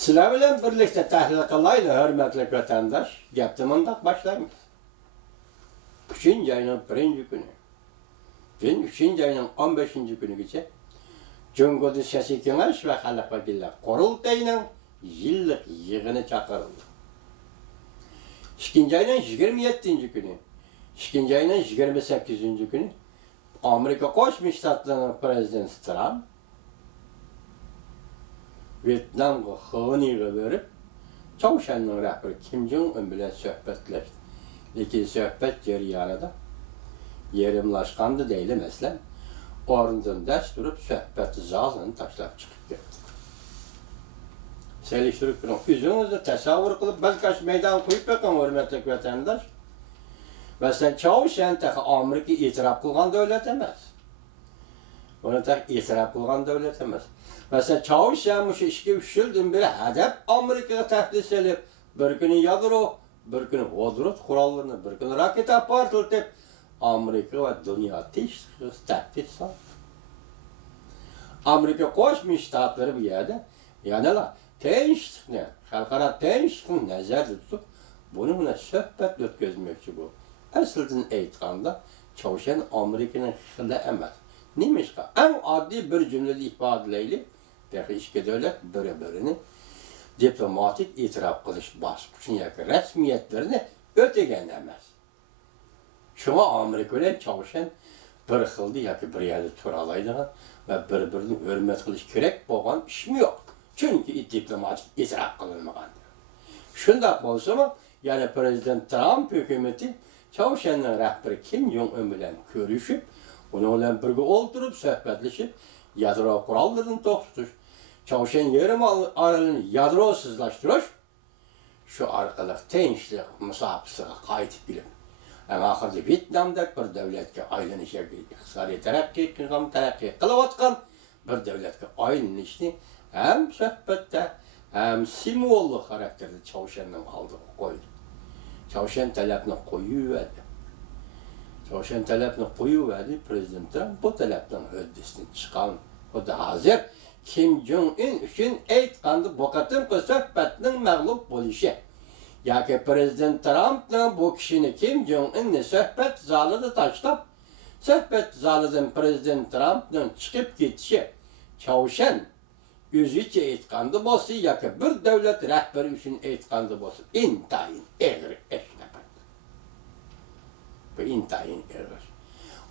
Sizlar bilan birlikda tahlil qilaylik, hurmatli vatandosh. Gapni bundoq boshlaymiz. 3 ayning 1-kuni. Keyin 3 ayning 15-kunigacha Jungoda siyosiy kengash va xalq vakillar qurultayining yillik yig'ini chaqirildi. 2 ayning 27-kuni, 2 ayning 28-kuni Amerika Qo'shma Shtatlarining prezidenti Tramp Vyetnamga xoniga berib, Chavshanning rahbari Kim Jong Un bilan suhbatlashdi. Lekin suhbat jarayonida yerimlashganda deyli masalan, o'rnidan dast turib suhbat zalini tashlab chiqib ketdi. Selishtirib turib, o'zingizni tasavvur qilib, balkash maydon qo'yib qo'ygan hurmatli vatandosh. Masalan, Chavshan taqa Amerika e'tirof qilgan davlat emas. Buni taqa e'tirof qilgan davlat emas. Mesela Çavuşan şu 2-3 yıldan beri hedef Amerika'ya tehdit edip bir günü yadro, bir günü vodrot kurallarını, bir günü raket apartılıp Amerika ve dünya tehdit sal. Amerika Qo'shma Shtatları bu yerde yani la tinchlikni, xalqaro tinchlikni nazarda tutib, buni bilan suhbat o'tkazmoqchi bu. Aslida aytganda Çavuşan Amerikaning xili emas. Nimishqa? Eng oddiy bir jumlada ifodalaylik. Ikki davlat bir-birini diplomatik e'tirof qilish bosqichini yoki rasmiyatlarini o'tagan emas. Shunga Amerika bilan Chavshan bir xilda yoki bir yerda tura oladigan va bir-birini hurmat qilish kerak bo'lgan ishmi yo'q. Chunki diplomatik e'tirof qilinmagan. Shunday bo'lsa-mu, yana prezident Tramp hukumati Chavshanning rahbari Kim Jong Un bilan ko'rishib, uni bilan birga o'ltirib suhbatlashib, yadro qurollarini to'xtatish, Chavshan yarim orolini yadrosizlashtirish shu orqali tinchlik musofasiga qaytib kelib, oxirida Vyetnamda bir davlatga aylanishga, iqtisodiy taraqqiy qilayotgan bir davlatga aylanishni ham suhbatda, ham simvollik xarakterda Chavshanning oldiga qo'ydi. Chavshan talabni qo'yib Chavshan talabni qo'yib prezident Tramp bu talabdan huddisidan chiqqan. Xuddi hozir Kim Jong Un uchun aytganda bu qatimqi suhbatning mag'lub bo'lishi yoki prezident Trampning bu kishini Kim Jong Unni suhbat zalida tashlab, suhbat zalidan prezident Trampning chiqib ketishi Chavshan o'zicha aytganda bo'lsa yoki bir davlat rahbari uchun aytganda bo'lsa intayin egri ish. Bu intayin egri.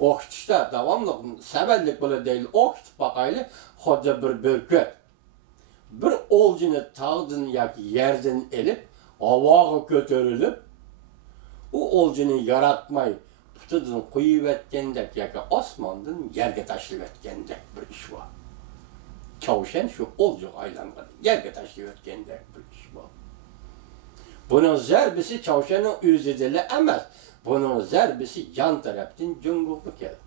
O'qitishda davomli saballik bo'ladi deyil, o'qitib baqayli, xuddi bir burkat. Bir oljini tog'dan yoki yerdan elib, havoga ko'tarilib, u oljini yaratmay, putidan qo'yib etgandek yoki osmondan yerga tashlab etgandek bir ish bor. Chavshan shu oljiga aylangan, yerga tashlab etgandek bir ish bor. Buning zarbisi Chavshanning o'zida emas. Bunun zarbisi yan taraftan Jungo'ga keldi.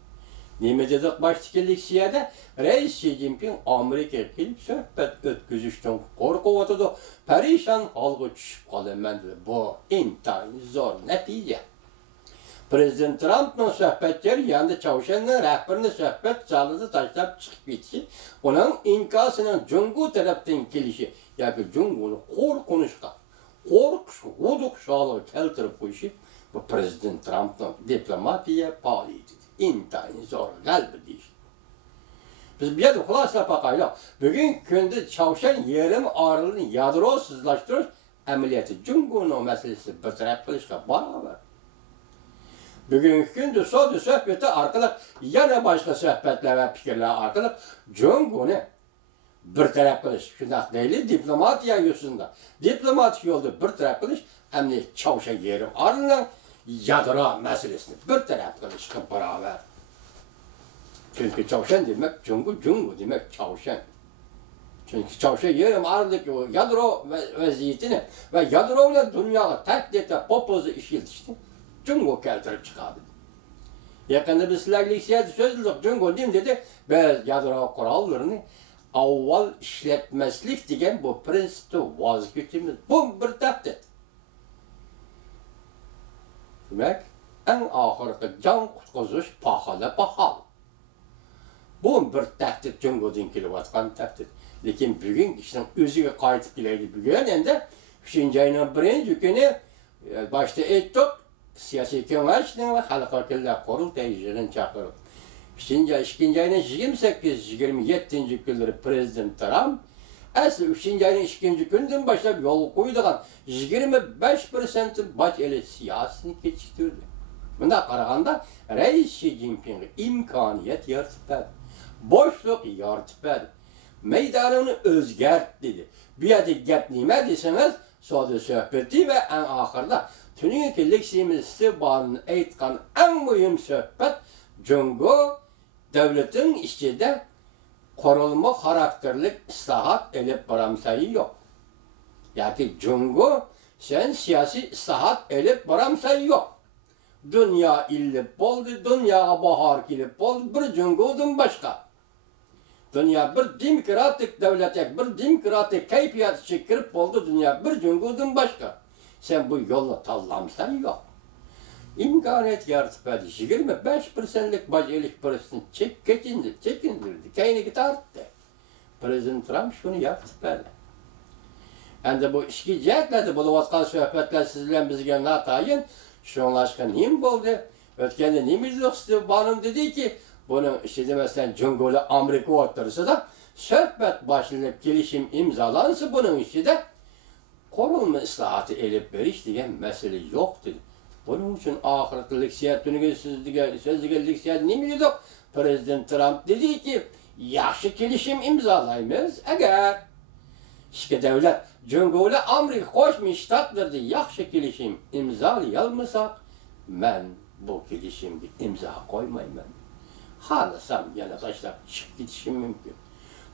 Nima dedik baştaki leksiyada? Reis Xi Jinping Amerika'ya kelib suhbat o'tkazishdan qo'rqib o'tadi. Parishon holga tushib qolaman dedi. Bu intayin zo'r natija. Prezident Trampning suhbatlari yanında Chavshanning rahbarini suhbat zalida tashlab chiqib ketishi, uning inkosining Jungo tarafdan kelishi yoki Jungoni qo'rqinishga, qo'rqish holiga keltirib qo'yishi bu prezident Tramp'ning diplomatiya faoliyati intayin zo'r g'alaba deyish. Biz bu yerda xulosalab baqaylik. Bugungi kunda Chavshan yarim orolini yadrosizlashtirish amaliyoti Jungoning masalasi bartaraf qilishga barobar. Bugungi kunda savdo suhbati orqali yana boshqa suhbatlar va fikrlar orqali Jungoni bartaraf qilish, shunday deylik, diplomatiya yo'lida, diplomatik yo'lda bartaraf qilish, amni Chavshan yarim orolini yadro masalasini bir taraf qilishga barobar. Chunki Chavshan demak Jungo demak Chavshan. Chunki Chavshan yarim orolidagi yadro vaziyatini va yadro bilan dunyoga tahdidda popozni ishlatishni Jungo keltirib chiqadi. Yaqinda biz sizlarga leksiyada so'zladik, Jungo dedi, biz yadro qurollarini avval ishlatmaslik degan bu prinsipni voz kechimiz. Bu bir tahdid. Demek en ahirki can qutquzish pahala bahal. Bu bir tahdid Cumhur'dan kelayotgan tahdid. Lekin bugun ishning o'ziga qaytib kelaylik. Bugun endi 3-oyning 1-kuni boshda aytdik, siyosiy kengashning va xalq vakillar qurultayi yig'in chaqirib. 2-oyning 28-27 kunlari prezident Trump asli 3-oyning 2-kundan boshlab yo'l qo'ydigan 25% boj eli siyosatini kechiktirdi. Buna qaraganda Reis Xi Jinping imkoniyat yaratib berdi. Boşluq yaratib berdi. Meydanını o'zgart dedi. Bu yerda gap nima desangiz, soda suhbati va eng oxirida tuninki leksiyamiz istiqbolini aytgan eng muhim suhbat Jungo davlatining ichida qurilma xarakterli islohot elib boramsayi yo'q. Yoki Jungo sen siyosiy islohot elib boramsayi yo'q. Dünya illib bo'ldi, dunyoga bahor kelib bo'ldi, bir Jungodan boshqa. Dünya bir demokratik davlatga, bir demokratik kayfiyat ichiga kirib bo'ldi, dunyo bir Jungodan boshqa. Sen bu yo'lni tanlamsan yo'q. İmkoniyat yaratib berdi. 25%lik boj elish prosesini chekindirdi, keyniga tortdi. Prezident Trump shuni yaratib berdi. Endi bu ishki jihatlarda bo'layotgan suhbatlar siz bilan bizga notayin. Şunlaşka neyim bo'ldi? O'tganda Nemizov istiqbolim dediki, bunun işte mesela Jungo'la Amerika o'rtasida suhbat boshlanib kelishim imzolansa, bunun ichida qurilma islohoti elib berish degan masala yo'q dedi. Bunun uchun oxirgi leksiya tuniga sizga leksiya nima dedi? Prezident Trump dediki, yaxshi kelishim imzolaymiz agar ikki davlat Jungo'la Amerika Qo'shma Shtatlarida yaxshi kelishim imzolayolmasak, men bu kelishimga imzo qo'ymayman. Xohlasam yana tashlab chiqib ketishim mumkin.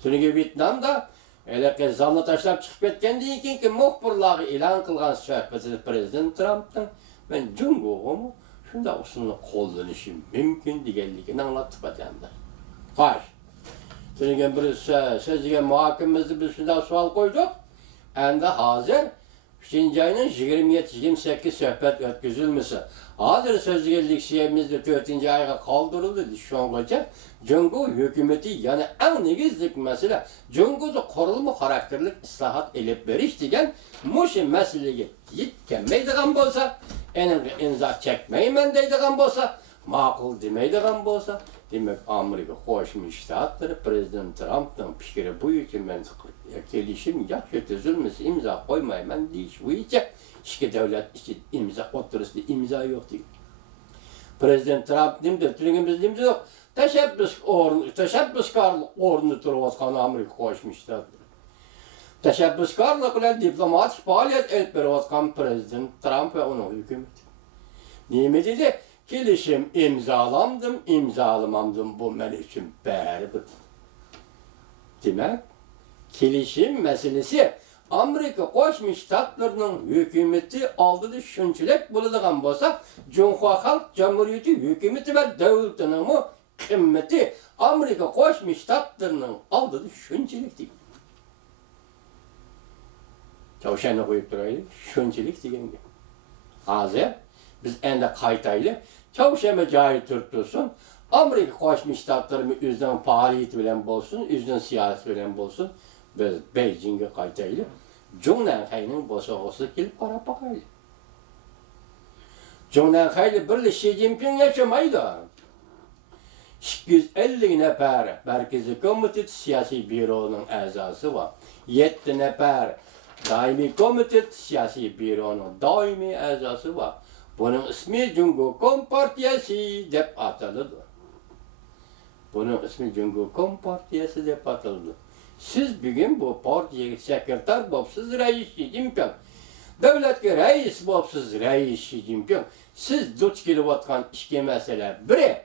Tuniga Vyetnamda elaka zalni tashlab chiqib ketgandan keyin muxbirlarga e'lon qilgan suhbatida prezident Trumpning men Jungo'ga shunday usulni qo'llanishim mumkin deganligini anglatib berganlar. Xo'sh. Tuniga bir so'ziga muhokamamizda biz shunday savol qo'ydik. Endi hozir 3-oyning 27-28 suhbat o'tkazilmasa, hozir so'zga leksiyamizda 4-oyga qoldirildi. Shungacha Jungo hukumati yana eng negizlik masala Jungoda qurilma xarakterli islohot elib berish degan mushu masalaga yetganmaydigan bo'lsa, endi imzo chekmayman deydigan bo'lsa, ma'qul demaydigan bo'lsa, demak Amerika Qo'shma Shtatlari prezident Trumpning fikri bo'yicha men kelishim yaxshi tuzilmasi imzo qo'ymayman deyish bo'yicha ikki davlat ichida imzo o'tirisida imzo yo'q deydi. Prezident Trump nimda turganimiz nimda yo'q. Tashabbuskorlik o'rnida turayotgan Amerika Qo'shma Shtatlari. Tashabbuskorlik bilan diplomatik faoliyat olib berayotgan prezident Trump va uning hukumati. Nima dedi? Kelishim imzalamdım, imzalamamdım, bu men uchun baribir. Demak, kelishim masalasi Amerika Qo'shma Shtatlarining hukumati oldida shunchalik bo'ladigan bo'lsa, Junxo Xalq Jamhuriyati hukumati va davlatining qimmati Amerika Qo'shma Shtatlarining oldida shunchalik deydi. O'shani qo'yib turaylik, shunchalik deganga. Hozir biz endi qaytaylik. Çavuşama cahil turtulsun, Amerika Qo'shma Shtatlari o'zining faoliyati bilan bo'lsin, o'zining siyosati bilan bo'lsin, biz Beijingga qaytaylik. Junanxayning boshlig'i kelib qarab boqaylik. Junanxayda bir Xi Jinping yashamaydi. 250 nafar Markaziy komitet siyosiy byuroning a'zosi va 7 nafar doimiy komitet siyosiy byuroning doimiy a'zosi va bunun ismi Jungo Kompartiyasi deb ataladi. Bunun ismi Jungo Kompartiyasi deb ataladi. Siz bugun bu partiyaga sekretar bo'libsiz, Rais Xi Jinping. Davlatga rais bo'libsiz, Rais Xi Jinping. Siz duch kelayotgan ikki masala. Biri,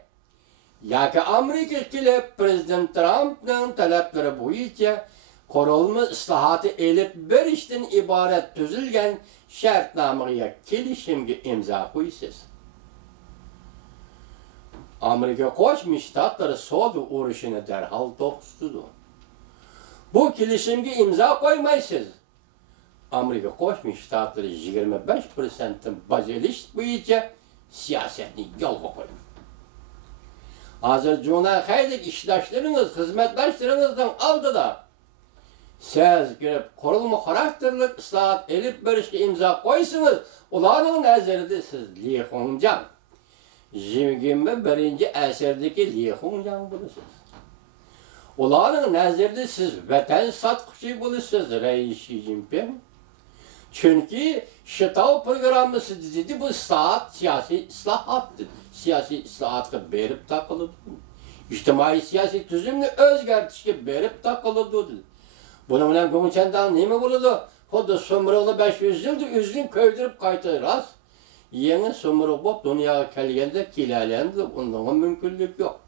yoki Amerika kelib prezident Trumpning talablari bo'yicha qurilma islohoti elib berishdan iborat tuzilgan shartnomaga kelishimga imzo qo'ysiz. Amerika Qo'shma Shtatlari savdo urushini darhol to'xtatdi. Bu kelishimga imzo qo'ymaysiz. Amerika Qo'shma Shtatlari 25% boj elish bo'yicha siyosatni yo'lga qo'ydi. hazır Cuna Haylik işdaşlarınız, hizmetdaşlarınızdan aldı da siz girip kurulma karakterlik ıslahat elip bölüşke imza koysunuz, ulanın nazarında siz Li Hongjan. 21. əserdeki Li Hongjan bulursunuz. Ulanın nazarında siz vatan satqıcı bulursunuz Reis Xi Jinping. Çünkü Şitav programısı dedi bu saat siyasi ıslahattır. Siyasi ıslahatı berip takılıdı. İçtimai siyasi tüzümünü özgertişke berip takılıdı. Bunun bilen Gümüşen'den ne mi buludu? Hoda sömürüğü 500 yıldır üzgün kövdürüp kaytı rast. Yeni sömürük bop dünyaya kelgende kilalendi. Ondan mümkünlük yok.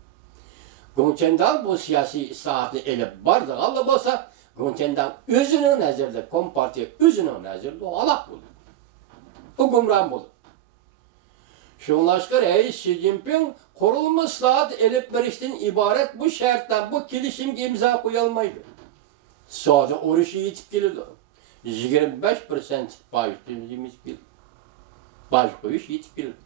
Gümüşen'den bu siyasi ıslahatı elip bardı. Allah bolsa Gümüşen'den özünün nazarında, Kompartiya özünün nazarında o alak buldu. O gümran buldu. Şunlaşka Reis Xi Jinping kurulma ıslahat elip verişten ibaret bu şarttan, bu kilişim imza koyulmaydı. Sonra oruşu yetip gelirdi. 25% başlığımız gelirdi. Baş koyuş yetip gelirdi.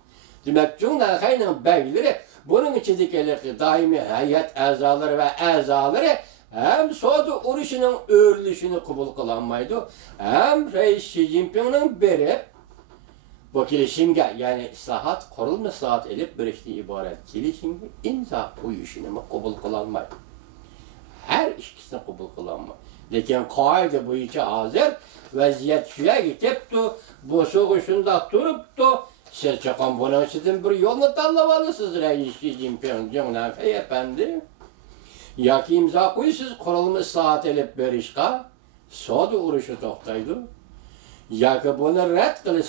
Demek Cumhuriyet Halkı'nın beyleri bunun içindekileri daimi heyet azaları ve azaları hem sonra oruşunun örülüşünü kabul kılanmaydı, hem Reis Xi Jinping'in berip bu kilişimge yani ıslahat, kurulma ıslahat elip verişten ibaret kilişimge imza koyuşunu kabul kılanmaydı. Her ikisini kabul kılanmaydı. Lekin kaide boyunca hazır vaziyet şuya gitipti, bu soğuşunda duruptu. Siz çıkan bunun için bir yolunu tanımalısınız Reis Xi Jinping Cumhuriyet Efendi. Ya ki imza koyuyorsunuz kurulma ıslahat elip verişka, sonra uruşu toktaydı. Ya ki bunu red kılıyorsunuz.